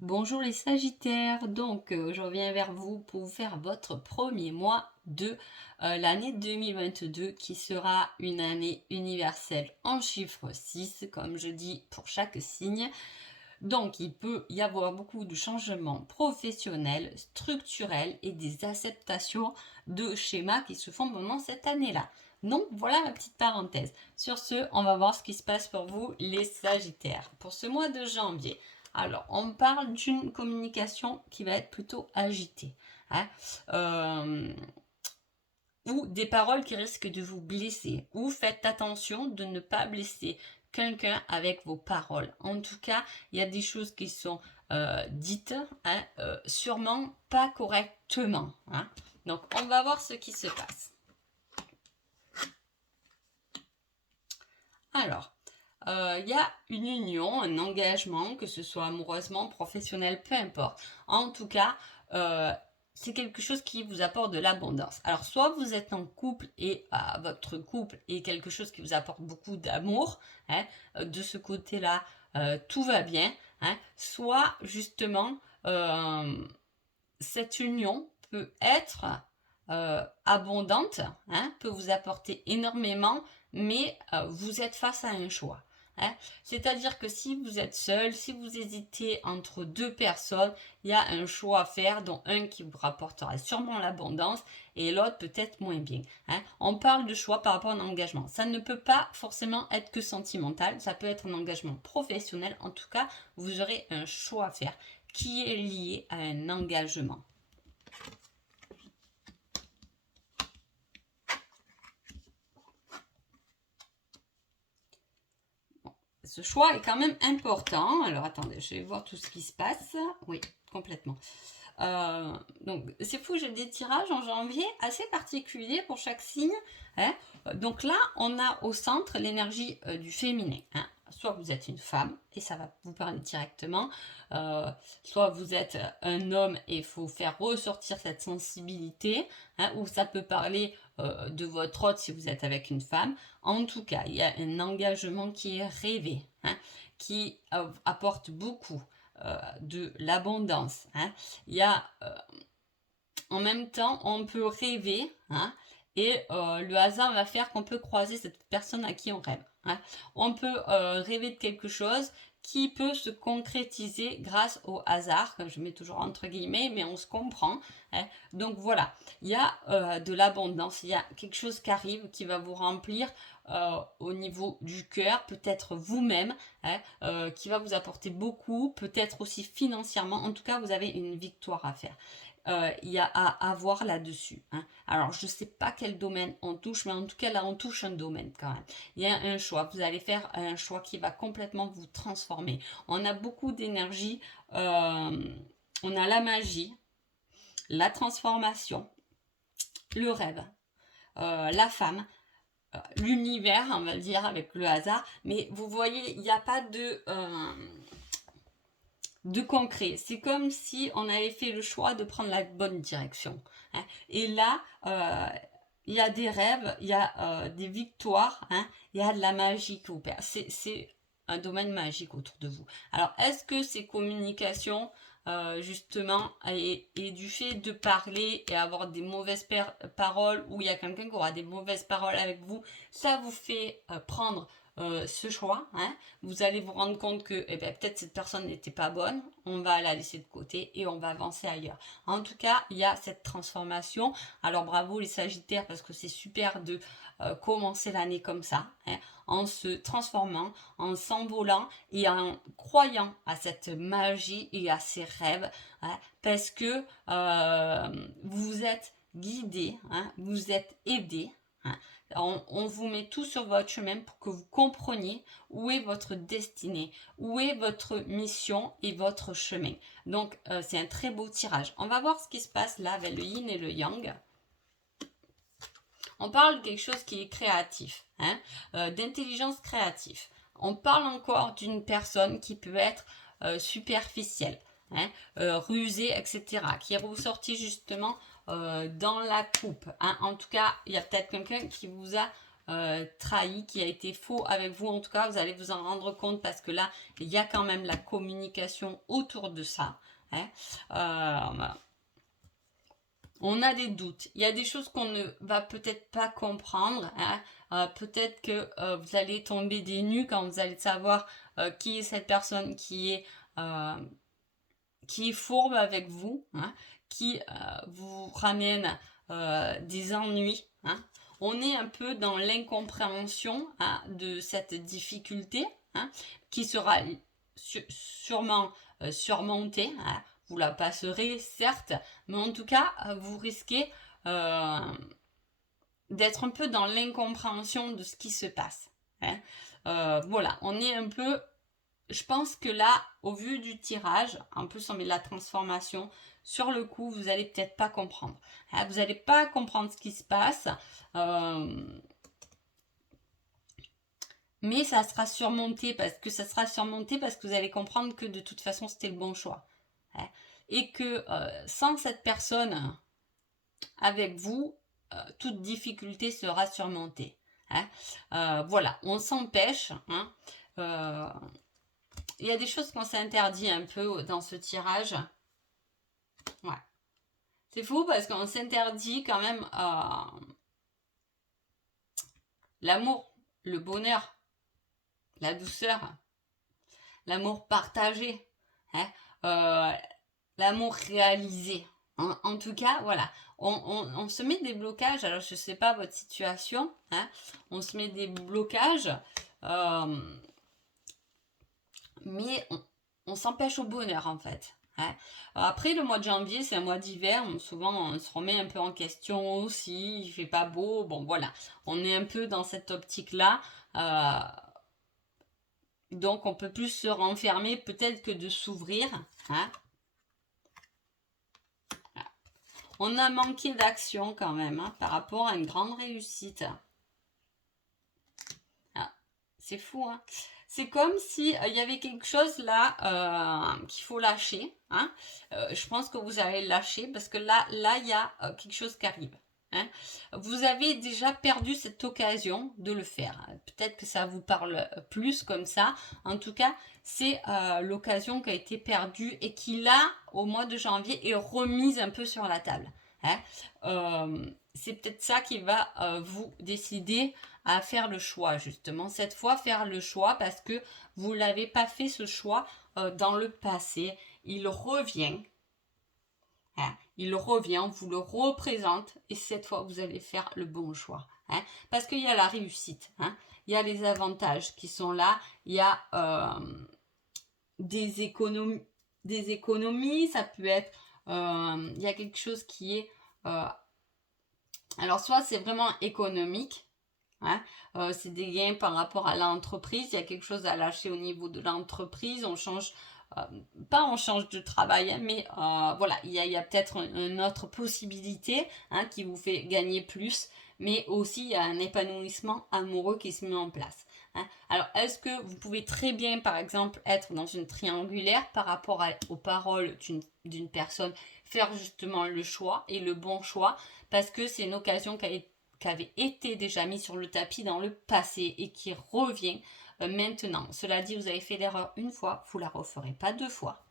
Bonjour les Sagittaires, donc je reviens vers vous pour vous faire votre premier mois de l'année 2022 qui sera une année universelle en chiffre 6 comme je dis pour chaque signe. Donc il peut y avoir beaucoup de changements professionnels, structurels et des acceptations de schémas qui se font pendant cette année-là. Donc voilà la petite parenthèse. Sur ce, on va voir ce qui se passe pour vous les Sagittaires. Pour ce mois de janvier, alors on parle d'une communication qui va être plutôt agitée. Hein, ou des paroles qui risquent de vous blesser, ou faites attention de ne pas blesser quelqu'un avec vos paroles. En tout cas, il y a des choses qui sont dites, hein, sûrement pas correctement. Hein. Donc, on va voir ce qui se passe. Alors, il y a une union, un engagement, que ce soit amoureusement, professionnel, peu importe. En tout cas, c'est quelque chose qui vous apporte de l'abondance. Alors, soit vous êtes en couple et votre couple est quelque chose qui vous apporte beaucoup d'amour, hein, de ce côté-là, tout va bien, hein, soit justement, cette union peut être abondante, hein, peut vous apporter énormément, mais vous êtes face à un choix. Hein. C'est-à-dire que si vous êtes seul, si vous hésitez entre deux personnes, il y a un choix à faire, dont un qui vous rapportera sûrement l'abondance et l'autre peut-être moins bien. Hein. On parle de choix par rapport à un engagement. Ça ne peut pas forcément être que sentimental, ça peut être un engagement professionnel. En tout cas, vous aurez un choix à faire qui est lié à un engagement. Ce choix est quand même important. Alors attendez, je vais voir tout ce qui se passe. Oui, complètement. Donc c'est fou, j'ai des tirages en janvier assez particuliers pour chaque signe. Hein. Donc là, on a au centre l'énergie du féminin. Hein. Soit vous êtes une femme et ça va vous parler directement, soit vous êtes un homme et il faut faire ressortir cette sensibilité, hein, ou ça peut parler de votre autre si vous êtes avec une femme. En tout cas, il y a un engagement qui est rêvé, hein, qui apporte beaucoup de l'abondance. Hein. Il y a en même temps, on peut rêver, hein, et le hasard va faire qu'on peut croiser cette personne à qui on rêve. Hein. On peut rêver de quelque chose qui peut se concrétiser grâce au hasard, que je mets toujours entre guillemets, mais on se comprend. Hein. Donc voilà, il y a de l'abondance, il y a quelque chose qui arrive, qui va vous remplir au niveau du cœur, peut-être vous-même, hein, qui va vous apporter beaucoup, peut-être aussi financièrement. En tout cas, vous avez une victoire à faire. Il y a à avoir là-dessus. Hein. Alors, je ne sais pas quel domaine on touche, mais en tout cas, là, on touche un domaine quand même. Il y a un choix. Vous allez faire un choix qui va complètement vous transformer. On a beaucoup d'énergie. On a la magie, la transformation, le rêve, la femme, l'univers, on va dire, avec le hasard. Mais vous voyez, il n'y a pas de concret. C'est comme si on avait fait le choix de prendre la bonne direction. Hein. Et là, il y a des rêves, il y a des victoires, hein, il y a de la magie qui opère. C'est un domaine magique autour de vous. Alors, est-ce que ces communications, justement, et du fait de parler et avoir des mauvaises paroles, ou il y a quelqu'un qui aura des mauvaises paroles avec vous, ça vous fait prendre ce choix, hein, vous allez vous rendre compte que eh ben, peut-être cette personne n'était pas bonne, on va la laisser de côté et on va avancer ailleurs. En tout cas, il y a cette transformation. Alors bravo les Sagittaires parce que c'est super de commencer l'année comme ça, hein, en se transformant, en s'envolant et en croyant à cette magie et à ces rêves, hein, parce que vous êtes guidé, hein, vous êtes aidé. Hein, on vous met tout sur votre chemin pour que vous compreniez où est votre destinée, où est votre mission et votre chemin. Donc, c'est un très beau tirage. On va voir ce qui se passe là avec le yin et le yang. On parle de quelque chose qui est créatif, hein, d'intelligence créative. On parle encore d'une personne qui peut être superficielle, hein, rusée, etc., qui est ressortie justement dans la coupe. Hein. En tout cas, il y a peut-être quelqu'un qui vous a trahi, qui a été faux avec vous. En tout cas, vous allez vous en rendre compte parce que là, il y a quand même la communication autour de ça. Hein. On a des doutes. Il y a des choses qu'on ne va peut-être pas comprendre. Hein. Peut-être que vous allez tomber des nues quand vous allez savoir qui est cette personne qui est fourbe avec vous, hein, qui vous ramène des ennuis. Hein. On est un peu dans l'incompréhension hein, de cette difficulté hein, qui sera sûrement surmontée. Hein. Vous la passerez, certes, mais en tout cas, vous risquez d'être un peu dans l'incompréhension de ce qui se passe. Hein. Voilà, on est un peu... Je pense que là, au vu du tirage, en plus on met la transformation, sur le coup, vous allez peut-être pas comprendre. Hein, vous n'allez pas comprendre ce qui se passe. Mais ça sera surmonté parce que vous allez comprendre que de toute façon, c'était le bon choix. Hein, et que sans cette personne avec vous, toute difficulté sera surmontée. Hein. Voilà, on s'empêche. Hein, il y a des choses qu'on s'interdit un peu dans ce tirage. Ouais. C'est fou parce qu'on s'interdit quand même l'amour, le bonheur, la douceur, l'amour partagé, hein, l'amour réalisé. En tout cas, voilà. On se met des blocages. Alors, je ne sais pas votre situation. Hein, on se met des blocages. Mais on s'empêche au bonheur en fait. Hein. Après le mois de janvier, c'est un mois d'hiver, souvent on se remet un peu en question aussi, il fait pas beau, bon voilà, on est un peu dans cette optique-là, donc on peut plus se renfermer peut-être que de s'ouvrir. Hein. On a manqué d'action quand même hein, par rapport à une grande réussite. Ah, c'est fou, hein. C'est comme si y avait quelque chose là qu'il faut lâcher. Hein. Je pense que vous allez lâcher parce que là, il y a quelque chose qui arrive. Hein. Vous avez déjà perdu cette occasion de le faire. Peut-être que ça vous parle plus comme ça. En tout cas, c'est l'occasion qui a été perdue et qui là, au mois de janvier, est remise un peu sur la table. Hein. C'est peut-être ça qui va vous décider à faire le choix justement. Cette fois, faire le choix parce que vous ne l'avez pas fait ce choix dans le passé. Il revient. Hein, il revient, on vous le représente et cette fois, vous allez faire le bon choix. Hein, parce qu'il y a la réussite. Hein, il y a les avantages qui sont là. Il y a des économies. Ça peut être... il y a quelque chose qui est... alors, soit c'est vraiment économique. Hein, c'est des gains par rapport à l'entreprise. Il y a quelque chose à lâcher au niveau de l'entreprise. On change... pas on change de travail, hein, mais voilà, il y a peut-être une autre possibilité hein, qui vous fait gagner plus, mais aussi il y a un épanouissement amoureux qui se met en place. Hein. Alors, est-ce que vous pouvez très bien, par exemple, être dans une triangulaire par rapport aux paroles d'une personne, faire justement le choix et le bon choix, parce que c'est une occasion qui avait été déjà mise sur le tapis dans le passé et qui revient maintenant. Cela dit, vous avez fait l'erreur une fois, vous ne la referez pas deux fois.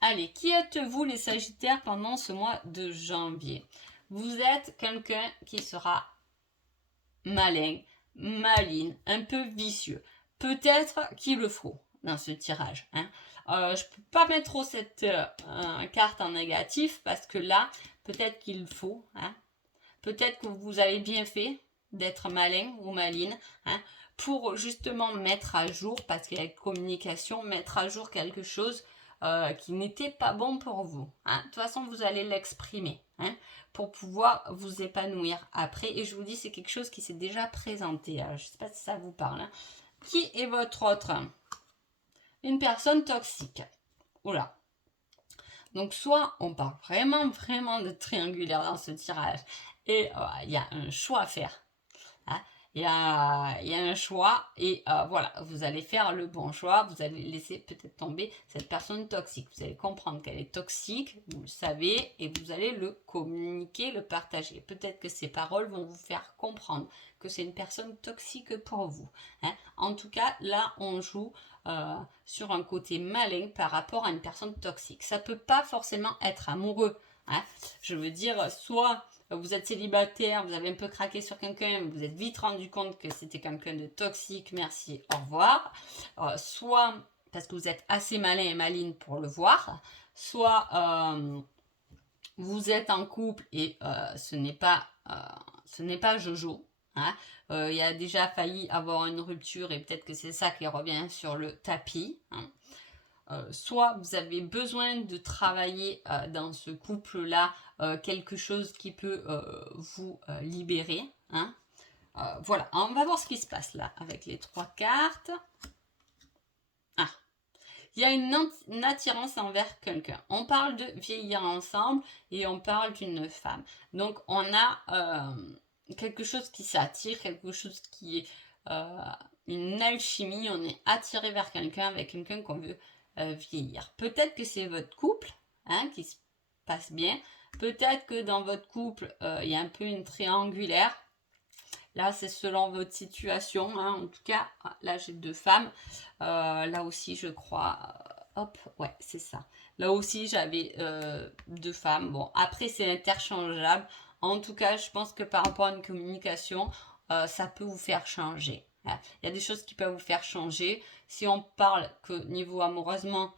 Allez, qui êtes-vous les Sagittaires pendant ce mois de janvier? Vous êtes quelqu'un qui sera malin, maligne, un peu vicieux. Peut-être qu'il le faut dans ce tirage. Hein. Je ne peux pas mettre trop cette carte en négatif parce que là, peut-être qu'il faut. Hein. Peut-être que vous avez bien fait d'être malin ou maline. Hein, pour justement mettre à jour, parce qu'il y a une communication, mettre à jour quelque chose qui n'était pas bon pour vous. Hein. De toute façon, vous allez l'exprimer hein, pour pouvoir vous épanouir après. Et je vous dis, c'est quelque chose qui s'est déjà présenté. Alors, je ne sais pas si ça vous parle. Hein. Qui est votre autre? Une personne toxique. Oula. Donc, soit on parle vraiment de triangulaire dans ce tirage et il y a un choix à faire. Hein. il y a un choix et voilà, vous allez faire le bon choix, vous allez laisser peut-être tomber cette personne toxique. Vous allez comprendre qu'elle est toxique, vous le savez, et vous allez le communiquer, le partager. Peut-être que ces paroles vont vous faire comprendre que c'est une personne toxique pour vous. Hein. En tout cas, là, on joue sur un côté malin par rapport à une personne toxique. Ça peut pas forcément être amoureux. Hein. Je veux dire, soit vous êtes célibataire, vous avez un peu craqué sur quelqu'un, vous êtes vite rendu compte que c'était quelqu'un de toxique, merci, au revoir. Soit parce que vous êtes assez malin et maline pour le voir, soit vous êtes en couple et ce n'est pas Jojo. Hein. Il a déjà failli avoir une rupture et peut-être que c'est ça qui revient sur le tapis. Hein. Soit vous avez besoin de travailler dans ce couple-là quelque chose qui peut vous libérer. Hein. Voilà, on va voir ce qui se passe là avec les 3 cartes. Ah, il y a une attirance envers quelqu'un. On parle de vieillir ensemble et on parle d'une femme. Donc on a quelque chose qui s'attire, quelque chose qui est une alchimie. On est attiré vers quelqu'un avec quelqu'un qu'on veut vieillir. Peut-être que c'est votre couple hein, qui se passe bien. Peut-être que dans votre couple, il y a un peu une triangulaire. Là, c'est selon votre situation. Hein. En tout cas, là, j'ai 2 femmes. Là aussi, je crois... hop, ouais, c'est ça. Là aussi, j'avais 2 femmes. Bon, après, c'est interchangeable. En tout cas, je pense que par rapport à une communication, ça peut vous faire changer. Il y a des choses qui peuvent vous faire changer. Si on parle que niveau amoureusement,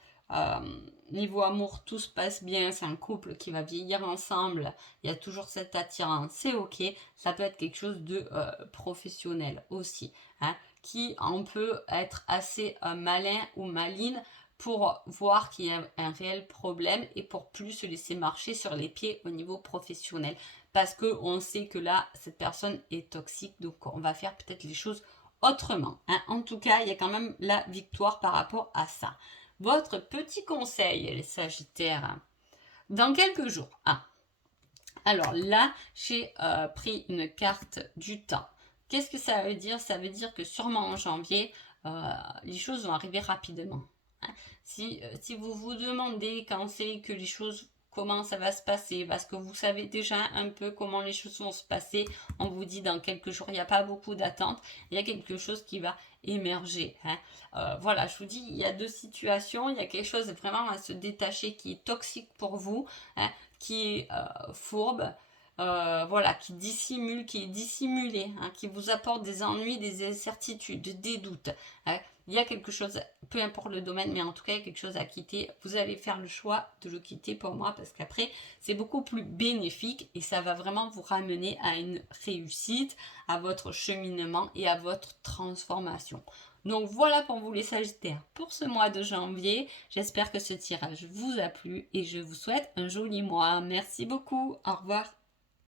niveau amour, tout se passe bien, c'est un couple qui va vieillir ensemble, il y a toujours cette attirance, c'est ok. Ça peut être quelque chose de professionnel aussi, hein, qui on peut être assez malin ou maline pour voir qu'il y a un réel problème et pour plus se laisser marcher sur les pieds au niveau professionnel. Parce qu'on sait que là, cette personne est toxique, donc on va faire peut-être les choses autrement. Hein. En tout cas, il y a quand même la victoire par rapport à ça. Votre petit conseil, les Sagittaires, dans quelques jours. Ah. Alors là, j'ai pris une carte du temps. Qu'est-ce que ça veut dire? Ça veut dire que sûrement en janvier, les choses vont arriver rapidement. Hein. Si vous vous demandez quand c'est que les choses, comment ça va se passer, parce que vous savez déjà un peu comment les choses vont se passer, on vous dit dans quelques jours, il n'y a pas beaucoup d'attente, il y a quelque chose qui va émerger. Hein. Voilà, je vous dis, il y a 2 situations, il y a quelque chose vraiment à se détacher qui est toxique pour vous, hein, qui est fourbe, voilà, qui dissimule, qui est dissimulé, hein, qui vous apporte des ennuis, des incertitudes, des doutes. Hein. Il y a quelque chose, peu importe le domaine, mais en tout cas, il y a quelque chose à quitter. Vous allez faire le choix de le quitter pour moi, parce qu'après, c'est beaucoup plus bénéfique et ça va vraiment vous ramener à une réussite, à votre cheminement et à votre transformation. Donc voilà pour vous les Sagittaires pour ce mois de janvier. J'espère que ce tirage vous a plu et je vous souhaite un joli mois. Merci beaucoup. Au revoir.